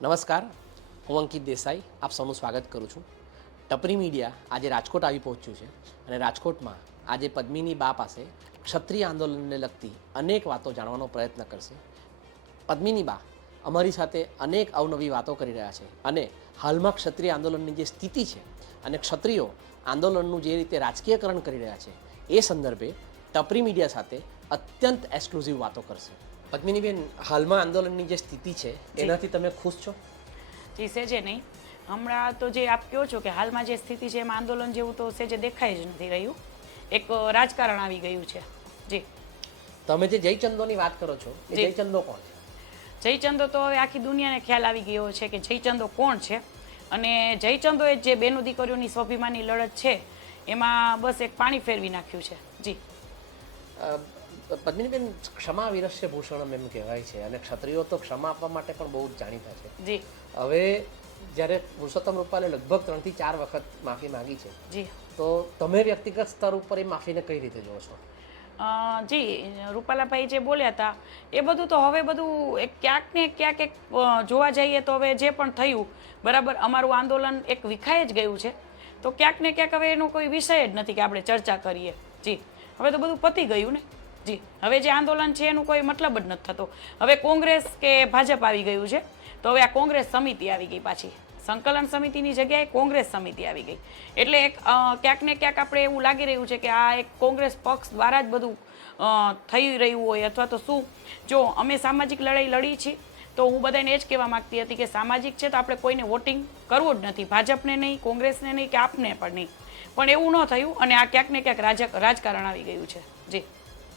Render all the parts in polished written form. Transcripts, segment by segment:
નમસ્કાર, હું અંકિત દેસાઈ આપ સૌનું સ્વાગત કરું છું. ટપરી મીડિયા આજે રાજકોટ આવી પહોંચ્યું છે અને રાજકોટમાં આજે પદ્મિની બા પાસે ક્ષત્રિય આંદોલનને લગતી અનેક વાતો જાણવાનો પ્રયત્ન કરશે. પદ્મિની બા અમારી સાથે અનેક અવનવી વાતો કરી રહ્યા છે અને હાલમાં ક્ષત્રિય આંદોલનની જે સ્થિતિ છે અને ક્ષત્રિયો આંદોલનનું જે રીતે રાજકીયકરણ કરી રહ્યા છે એ સંદર્ભે ટપરી મીડિયા સાથે અત્યંત એક્સક્લુઝિવ વાતો કરશે. પદ્મિનીબેન, હાલમાં આંદોલનની જે સ્થિતિ છે એનાથી તમે ખુશ છો? જી સેજે નહીં. હમણાં તો જે આપ કહો છો કે હાલમાં જે સ્થિતિ છે એમાં આંદોલન જેવું તો સેજે દેખાઈ જ નથી રહ્યું. એક રાજકારણ આવી ગયું છે. જી, તમે જે જયચંદોની વાત કરો છો એ જયચંદો કોણ છે? જયચંદો તો હવે આખી દુનિયાને ખ્યાલ આવી ગયો છે કે જયચંદો કોણ છે. અને જયચંદોએ જે બેનો દીકરીઓની સ્વાભિમાની લડત છે એમાં બસ એક પાણી ફેરવી નાખ્યું છે. જી પદ્મિનીબેન, ક્ષમા વિરસ્ય ભૂષણમ એમ કહેવાય છે અને ક્ષત્રિયો તો ક્ષમા આપવા માટે પણ બહુ જ જાણીતા છે. જી, હવે જ્યારે પુરુષોત્તમ રૂપાલે લગભગ 3 થી 4 વખત માફી માંગી છે, જી, તો તમે વ્યક્તિગત સ્તર ઉપર એ માફીને કઈ રીતે જુઓ છો? જી, રૂપાલાભાઈ જે બોલ્યા હતા એ બધું તો હવે બધું એક ક્યાંક ને ક્યાંક એક જોવા જઈએ તો હવે જે પણ થયું બરાબર, અમારું આંદોલન એક વિખાઈ જ ગયું છે. તો ક્યાંક ને ક્યાંક હવે એનો કોઈ વિષય જ નથી કે આપણે ચર્ચા કરીએ. જી, હવે તો બધું પતી ગયું ને. જી, હવે જે આંદોલન છે એનું કોઈ મતલબ જ નથી થતો. હવે કોંગ્રેસ કે ભાજપ આવી ગયું છે તો હવે આ કોંગ્રેસ સમિતિ આવી ગઈ, પાછી સંકલન સમિતિની જગ્યાએ કોંગ્રેસ સમિતિ આવી ગઈ. એટલે એક ક્યાંક ને ક્યાંક આપણે એવું લાગી રહ્યું છે કે આ એક કોંગ્રેસ પક્ષ દ્વારા જ બધું થઈ રહ્યું હોય. અથવા તો શું, જો અમે સામાજિક લડાઈ લડી છીએ તો હું બધાને એ જ કહેવા માગતી હતી કે સામાજિક છે તો આપણે કોઈને વોટિંગ કરવું જ નથી, ભાજપને નહીં, કોંગ્રેસને નહીં કે આપને પણ નહીં. પણ એવું ન થયું અને આ ક્યાંક ને ક્યાંક રાજકારણ આવી ગયું છે. જી,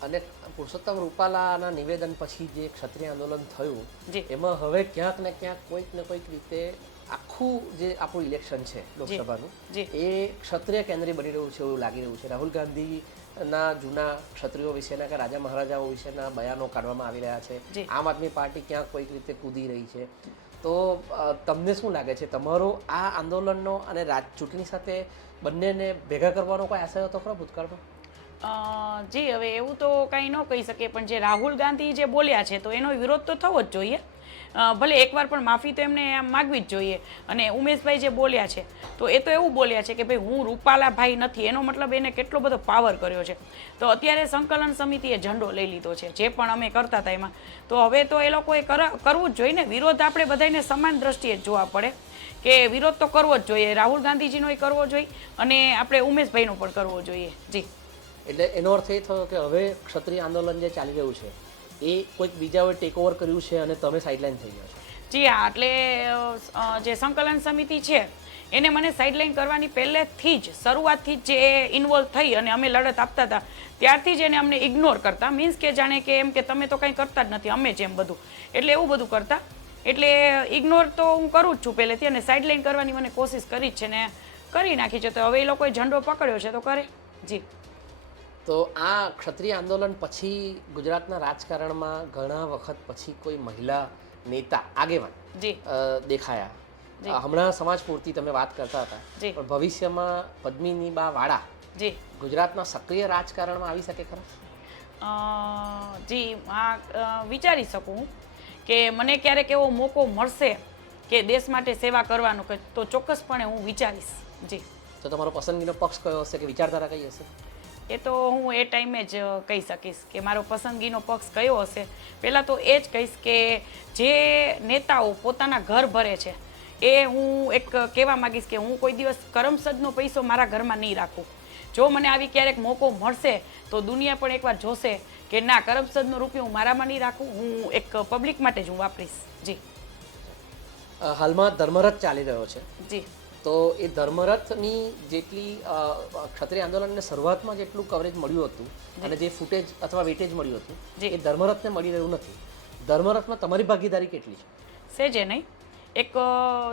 અને પુરુષોત્તમ રૂપાલાના નિવેદન પછી જે ક્ષત્રિય આંદોલન થયું એમાં હવે ક્યાંક ને ક્યાંક કોઈક ને કોઈક રીતે આખું જે આપણું ઇલેક્શન છે લોકસભાનું એ ક્ષત્રિય કેન્દ્રીય બની રહ્યું છે એવું લાગી રહ્યું છે. રાહુલ ગાંધીના જૂના ક્ષત્રિયો વિશેના કે રાજા મહારાજાઓ વિશેના બયાનો કાઢવામાં આવી રહ્યા છે. આમ આદમી પાર્ટી ક્યાંક કોઈક રીતે કૂદી રહી છે. તો તમને શું લાગે છે, તમારો આ આંદોલનનો અને ચૂંટણી સાથે બંનેને ભેગા કરવાનો કોઈ આશય હતો ખરો ભૂતકાળમાં? જી, હવે એવું તો કંઈ ન કહી શકે, પણ જે રાહુલ ગાંધી જે બોલ્યા છે તો એનો વિરોધ તો થવો જ જોઈએ. ભલે એકવાર પણ માફી તો એમને માગવી જ જોઈએ. અને ઉમેશભાઈ જે બોલ્યા છે તો એ તો એવું બોલ્યા છે કે ભાઈ હું રૂપાલાભાઈ નથી, એનો મતલબ એને કેટલો બધો પાવર કર્યો છે. તો અત્યારે સંકલન સમિતિએ ઝંડો લઈ લીધો છે જે પણ અમે કરતા હતા એમાં. તો હવે તો એ લોકોએ કરવું જ જોઈએ ને. વિરોધ આપણે બધાને સમાન દ્રષ્ટિએ જ જોવા પડે કે વિરોધ તો કરવો જ જોઈએ. રાહુલ ગાંધીજીનો કરવો જોઈએ અને આપણે ઉમેશભાઈનો પણ કરવો જોઈએ. જી, એટલે એનો અર્થ એ થયો કે હવે ક્ષત્રિય આંદોલન જે ચાલી રહ્યું છે એ કોઈક બીજાઓએ ટેક ઓવર કર્યું છે અને તમે સાઇડલાઇન થઈ ગયા છો? જી હા, એટલે જે સંકલન સમિતિ છે એને મને સાઇડલાઇન કરવાની પહેલેથી જ શરૂઆતથી જ જે ઇન્વોલ્વ થઈ અને અમે લડત આપતા હતા ત્યારથી જ એને અમને ઇગ્નોર કરતા. મીન્સ કે જાણે કે એમ કે તમે તો કંઈ કરતા જ નથી, અમે જ એમ બધું, એટલે એવું બધું કરતા. એટલે ઇગ્નોર તો હું કરું જ છું પહેલેથી, અને સાઇડલાઇન કરવાની મને કોશિશ કરી જ છે ને કરી નાખી છે. તો હવે એ લોકોએ ઝંડો પકડ્યો છે તો કરે. જી, તો આ ક્ષત્રિય આંદોલન પછી ગુજરાતના રાજકારણમાં ઘણા વખત પછી કોઈ મહિલા નેતા આગેવાન દેખાયા. હમણાં સમાજ પૂરતી તમે વાત કરતા હતા, પણ ભવિષ્યમાં પદ્મિની બા વાળા ગુજરાતના સક્રિય રાજકારણમાં આવી શકે ખરા? જી, વિચારી શકું કે મને ક્યારેક એવો મોકો મળશે કે દેશ માટે સેવા કરવાનો તો ચોક્કસપણે હું વિચારીશ. જી, તો તમારો પસંદગીનો પક્ષ કયો હશે કે વિચારધારા કઈ હશે? એ તો હું એ ટાઈમે જ કહી શકીશ કે મારો પસંદગીનો પક્ષ કયો હશે. પહેલાં તો એ જ કહીશ કે જે નેતાઓ પોતાના ઘર ભરે છે એ હું એક કહેવા માગીશ કે હું કોઈ દિવસ કરમસદનો પૈસો મારા ઘરમાં નહીં રાખું. જો મને આવી ક્યારેક મોકો મળશે તો દુનિયા પણ એકવાર જોશે કે ના, કરમસદનો રૂપિયો હું મારામાં નહીં રાખું, હું એક પબ્લિક માટે જ હું વાપરીશ. જી, હાલમાં ધર્મરથ ચાલી રહ્યો છે. જી, તો એ ધર્મરથની જેટલી ક્ષત્રિય આંદોલનને શરૂઆતમાં જેટલું કવરેજ મળ્યું હતું અને જે ફૂટેજ અથવા વેટેજ મળ્યું હતું એ ધર્મરથને મળી રહ્યું નથી. ધર્મરથમાં તમારી ભાગીદારી કેટલી છે? સેજે નહીં. એક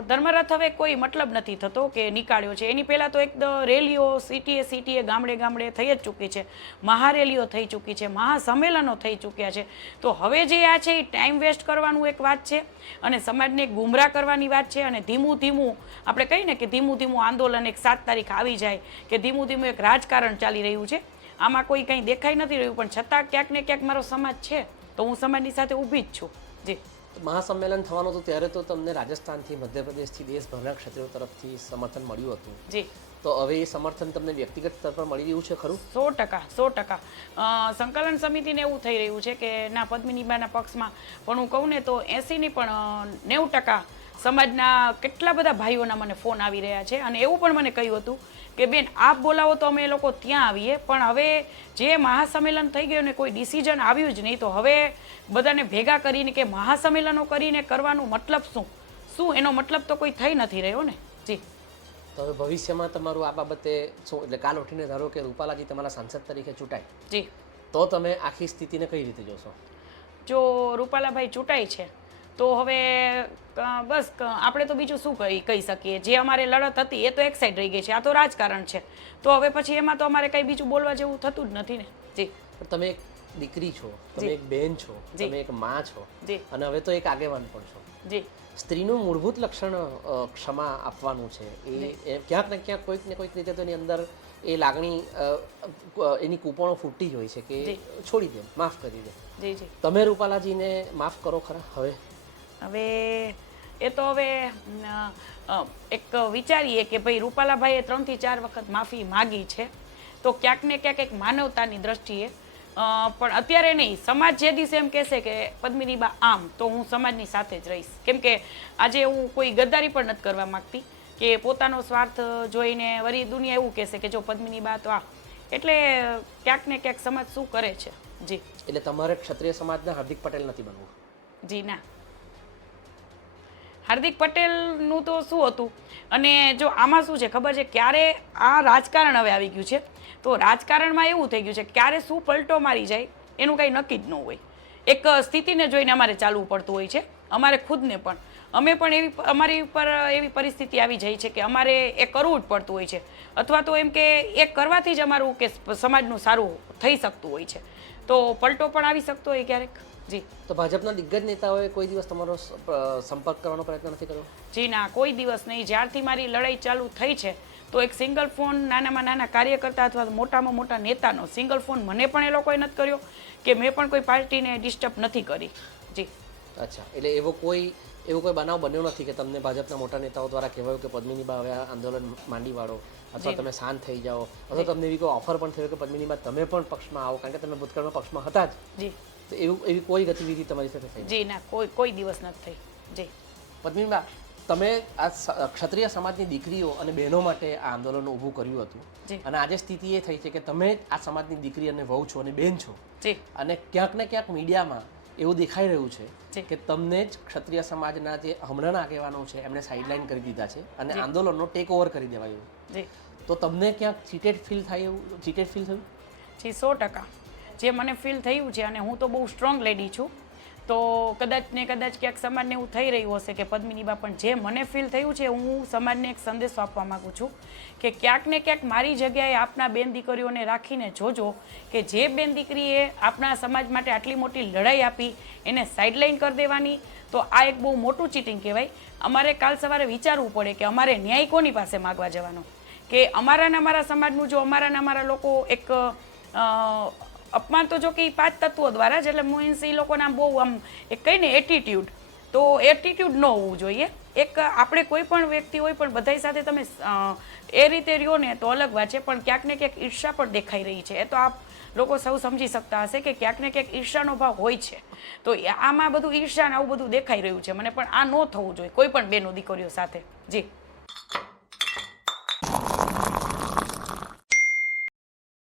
ધર્મરથ હવે કોઈ મતલબ નથી થતો કે નીકાળ્યો છે. એની પહેલાં તો એક રેલીઓ સિટીએ ગામડે ગામડે થઈ જ ચૂકી છે, મહારેલીઓ થઈ ચૂકી છે, મહાસંમેલનો થઈ ચૂક્યા છે. તો હવે જે આ છે એ ટાઈમ વેસ્ટ કરવાનું એક વાત છે અને સમાજને ગુમરાહ કરવાની વાત છે. અને ધીમું ધીમું આપણે કહીએ ને કે ધીમું ધીમું આંદોલન એક 7 તારીખ આવી જાય કે ધીમું ધીમું એક રાજકારણ ચાલી રહ્યું છે. આમાં કોઈ કંઈ દેખાઈ નથી રહ્યું, પણ છતાં ક્યાંક ને ક્યાંક મારો સમાજ છે તો હું સમાજની સાથે ઊભી જ છું. જી, મહાસંમેલન થવાનું હતું ત્યારે તો તમને રાજસ્થાનથી મધ્યપ્રદેશથી દેશભરના ક્ષત્રિયો તરફથી સમર્થન મળ્યું હતું. જી તો હવે એ સમર્થન તમને વ્યક્તિગત સ્તર પર મળી રહ્યું છે ખરું? 100%. સંકલન સમિતિને એવું થઈ રહ્યું છે કે ના પદ્મિનીબાના પક્ષમાં પણ હું કહું ને તો 80 ની પણ 90% સમાજના કેટલા બધા ભાઈઓના મને ફોન આવી રહ્યા છે અને એવું પણ મને કહ્યું હતું કે બેન આપ બોલાવો તો અમે એ લોકો ત્યાં આવીએ, પણ હવે જે મહાસંમેલન થઈ ગયું ને કોઈ ડિસિઝન આવ્યું જ નહીં, તો હવે બધાને ભેગા કરીને કે મહાસંમેલનો કરીને કરવાનું મતલબ શું એનો મતલબ તો કોઈ થઈ નથી રહ્યો ને. જી તો હવે ભવિષ્યમાં તમારું આ બાબતે શું, એટલે કાલ ઉઠીને ધારો કે રૂપાલાજી તમારા સાંસદ તરીકે ચૂંટાય, જી તો તમે આખી સ્થિતિને કઈ રીતે જોશો? જો રૂપાલાભાઈ ચૂંટાય છે તો હવે બસ આપણે તો બીજું શું કહી શકીએ. જે અમારે લડત હતી એ તો એક સાઈડ રહી ગઈ છે, આ તો રાજકારણ છે, તો હવે પછી એમાં તો અમારે કંઈ બીજું બોલવા જેવું થતું જ નથી ને. જી પણ તમે એક દીકરી છો, તમે એક બેન છો, તમે એક માં છો અને હવે તો એક આગેવાન પણ છો. જી સ્ત્રીનું મૂળભૂત લક્ષણ ક્ષમા આપવાનું છે. એ ક્યાંક ને ક્યાંક કોઈક ને કોઈક રીતે તો એની અંદર એ લાગણી એની કૂપણો ફૂટતી જ હોય છે કે છોડી દે, માફ કરી દે. જી જી તમે રૂપાલાજીને માફ કરો ખરા? હવે એ તો હવે એક વિચારીએ કે ભાઈ રૂપાલાભાઈએ 3 થી 4 વખત માફી માગી છે, તો ક્યાંક ને ક્યાંક એક માનવતાની દ્રષ્ટિએ પણ અત્યારે નહીં. સમાજ જે દિવસે એમ કહેશે કે પદ્મિનીબા આમ, તો હું સમાજની સાથે જ રહીશ. કેમ કે આજે હું કોઈ ગદ્દારી પણ નથી કરવા માંગતી કે પોતાનો સ્વાર્થ જોઈને વળી દુનિયા એવું કહેશે કે જો પદ્મિનીબા તો આ, એટલે ક્યાંક ને ક્યાંક સમાજ શું કરે છે. જી એટલે તમારે ક્ષત્રિય સમાજના હાર્દિક પટેલ નથી બનવું? જી ના, હાર્દિક પટેલનું તો શું હતું. અને જો આમાં શું છે ખબર છે, ક્યારે આ રાજકારણ હવે આવી ગયું છે, તો રાજકારણમાં એવું થઈ ગયું છે ક્યારે શું પલટો મારી જાય એનું કંઈ નક્કી જ ન હોય. એક સ્થિતિને જોઈને અમારે ચાલવું પડતું હોય છે, અમારે ખુદને પણ. અમે પણ અમારી ઉપર એવી પરિસ્થિતિ આવી જાય છે કે અમારે એ કરવું જ પડતું હોય છે, અથવા તો એમ કે એ કરવાથી જ અમારું કે સમાજનું સારું થઈ શકતું હોય છે, તો પલટો પણ આવી શકતો હોય ક્યારેક. જી તો ભાજપના દિગ્ગજ નેતાઓએ કોઈ દિવસ તમારો સંપર્ક કરવાનો પ્રયત્ન નથી કર્યો? જી ના, કોઈ દિવસ નહીં. જ્યારથી મારી લડાઈ ચાલુ થઈ છે તો એક સિંગલ ફોન નાનામાં નાના કાર્યકર્તા અથવા મોટામાં મોટા નેતાનો સિંગલ ફોન મને પણ એ લોકોએ નથી કર્યો કે મેં પણ કોઈ પાર્ટીને ડિસ્ટર્બ નથી કરી. જી અચ્છા, એટલે એવો કોઈ બનાવ બન્યો નથી કે તમને ભાજપના મોટા નેતાઓ દ્વારા કહેવાયું કે પદ્મિનીબા હવે આંદોલન માંડી વાળો, અથવા તમે શાંત થઈ જાઓ, અથવા તમને એવી કોઈ ઓફર પણ થયો કે પદ્મિનીબા તમે પણ પક્ષમાં આવો, કારણ કે તમે ભૂતકાળમાં પક્ષમાં હતા જ? જી તો એવી કોઈ ગતિવિધિ તમારી સાથે થઈ? જી ના, કોઈ દિવસ નથી થઈ. જી પદ્મિનીબા, તમે આ ક્ષત્રિય સમાજની દીકરીઓ અને બહેનો માટે આ આંદોલન ઊભું કર્યું હતું, અને આજે સ્થિતિ એ થઈ છે કે તમે આ સમાજની દીકરી અને વહુ છો અને બેન છો, અને ક્યાંક ને ક્યાંક મીડિયામાં એવું દેખાઈ રહ્યું છે કે તમને જ ક્ષત્રિય સમાજના જે હમણાંના આગેવાનો છે એમણે સાઇડલાઇન કરી દીધા છે અને આંદોલનનો ટેક ઓવર કરી દેવાયું. તો તમને ક્યાંક ચીટેડ ફીલ થયું? જી 100%. જે મને ફીલ થયું છે, અને હું તો બહુ સ્ટ્રોંગ લેડી છું, તો કદાચ ને કદાચ ક્યાંક સમાજને એવું થઈ રહ્યું હશે કે પદ્મિનીબા, પણ જે મને ફીલ થયું છે, હું સમાજને એક સંદેશો આપવા માગું છું કે ક્યાંક ને ક્યાંક મારી જગ્યાએ આપના બેન દીકરીઓને રાખીને જોજો કે જે બેન દીકરીએ આપણા સમાજ માટે આટલી મોટી લડાઈ આપી એને સાઇડલાઇન કરી દેવાની, તો આ એક બહુ મોટું ચીટિંગ કહેવાય. અમારે કાલ સવારે વિચારવું પડે કે અમારે ન્યાય કોની પાસે માગવા જવાનો, કે અમારા અમારા સમાજનું જો અમારા લોકો એક અપમાન તો જો કે 5 તત્વો દ્વારા જ, એટલે મીન્સ એ લોકોના બહુ આમ એક કહીને એટીટ્યુડ, તો એટીટ્યુડ ન હોવું જોઈએ. એક આપણે કોઈ પણ વ્યક્તિ હોય પણ બધાય સાથે તમે એ રીતે રહ્યો ને તો અલગ વાત છે, પણ ક્યાંક ને ક્યાંક ઈર્ષા પણ દેખાઈ રહી છે. એ તો આપ લોકો સૌ સમજી શકતા હશે કે ક્યાંક ને ક્યાંક ઈર્ષાનો ભાવ હોય છે, તો આમાં બધું ઈર્ષા ને આવું બધું દેખાઈ રહ્યું છે મને, પણ આ ન થવું જોઈએ કોઈ પણ બેનો દીકરીઓ સાથે. જી